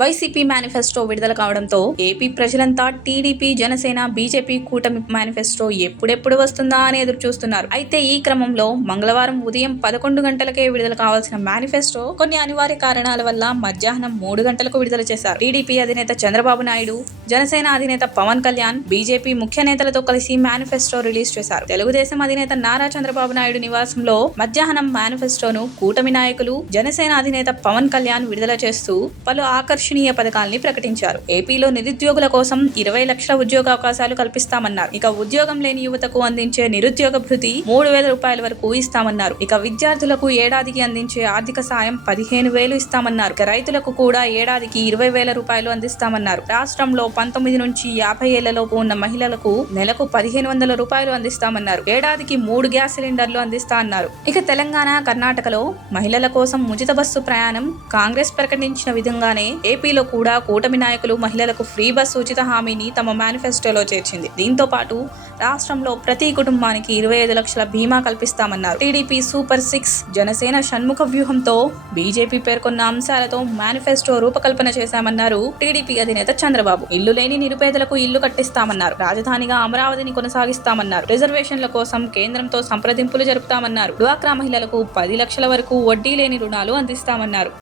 YCP manifesto విడుదల కావడంతో AP ప్రజలంతా టీడీపీ, జనసేన, బీజేపీ కూటమి మేనిఫెస్టో ఎప్పుడెప్పుడు వస్తుందా అని ఎదురు చూస్తున్నారు. అయితే ఈ క్రమంలో మంగళవారం ఉదయం 11 గంటలకే విడుదల కావాల్సిన మేనిఫెస్టో కొన్ని అనివార్య కారణాల వల్ల మధ్యాహ్నం 3 గంటలకు విడుదల చేశారు. టీడీపీ అధినేత చంద్రబాబు నాయుడు, జనసేన అధినేత పవన్ కళ్యాణ్, బీజేపీ ముఖ్య నేతలతో కలిసి మేనిఫెస్టో రిలీజ్ చేశారు. తెలుగుదేశం అధినేత నారా చంద్రబాబు నాయుడు నివాసంలో మధ్యాహ్నం మేనిఫెస్టోను కూటమి నాయకులు, జనసేన అధినేత పవన్ కళ్యాణ్ విడుదల చేస్తూ పలు ఆకర్షణీయ పథకాల్ని ప్రకటించారు. ఏపీలో నిరుద్యోగుల కోసం 20 లక్షల ఉద్యోగ అవకాశాలు కల్పిస్తామన్నారు. ఇక ఉద్యోగం లేని యువతకు అందించే నిరుద్యోగ భృతి 3,000 రూపాయల వరకు ఇస్తామన్నారు. ఇక విద్యార్థులకు ఏడాదికి అందించే ఆర్థిక సాయం 15,000 ఇస్తామన్నారు. ఇక రైతులకు కూడా ఏడాదికి 20,000 రూపాయలు అందిస్తామన్నారు. రాష్ట్రంలో 19 నుంచి 50 ఏళ్లలోపు ఉన్న మహిళలకు నెలకు 1,500 రూపాయలు అందిస్తామన్నారు. ఏడాదికి 3 గ్యాస్ సిలిండర్లు అందిస్తా అన్నారు. ఇక తెలంగాణ, కర్ణాటకలో మహిళల కోసం ఉచిత బస్సు ప్రయాణం కాంగ్రెస్ ప్రకటించిన విధంగానే ఏపీలో కూడా కూటమి నాయకులు మహిళలకు ఫ్రీ బస్సు ఉచిత హామీని తమ మేనిఫెస్టోలో చేర్చింది. దీంతో పాటు రాష్ట్రంలో ప్రతి కుటుంబానికి 25 లక్షల బీమా కల్పిస్తామన్నారు. టీడీపీ సూపర్ 6, జనసేన షణ్ముఖ వ్యూహంతో బీజేపీ పేర్కొన్న అంశాలతో మేనిఫెస్టో రూపకల్పన చేశామన్నారు టీడీపీ అధినేత చంద్రబాబు. ఇల్లు లేని నిరుపేదలకు ఇల్లు కట్టిస్తామన్నారు. రాజధానిగా అమరావతిని కొనసాగిస్తామన్నారు. రిజర్వేషన్ల కోసం కేంద్రంతో సంప్రదింపులు జరుపుతామన్నారు. డ్వాక్రా మహిళలకు 10 లక్షల వరకు వడ్డీ లేని రుణాలు అందిస్తామన్నారు.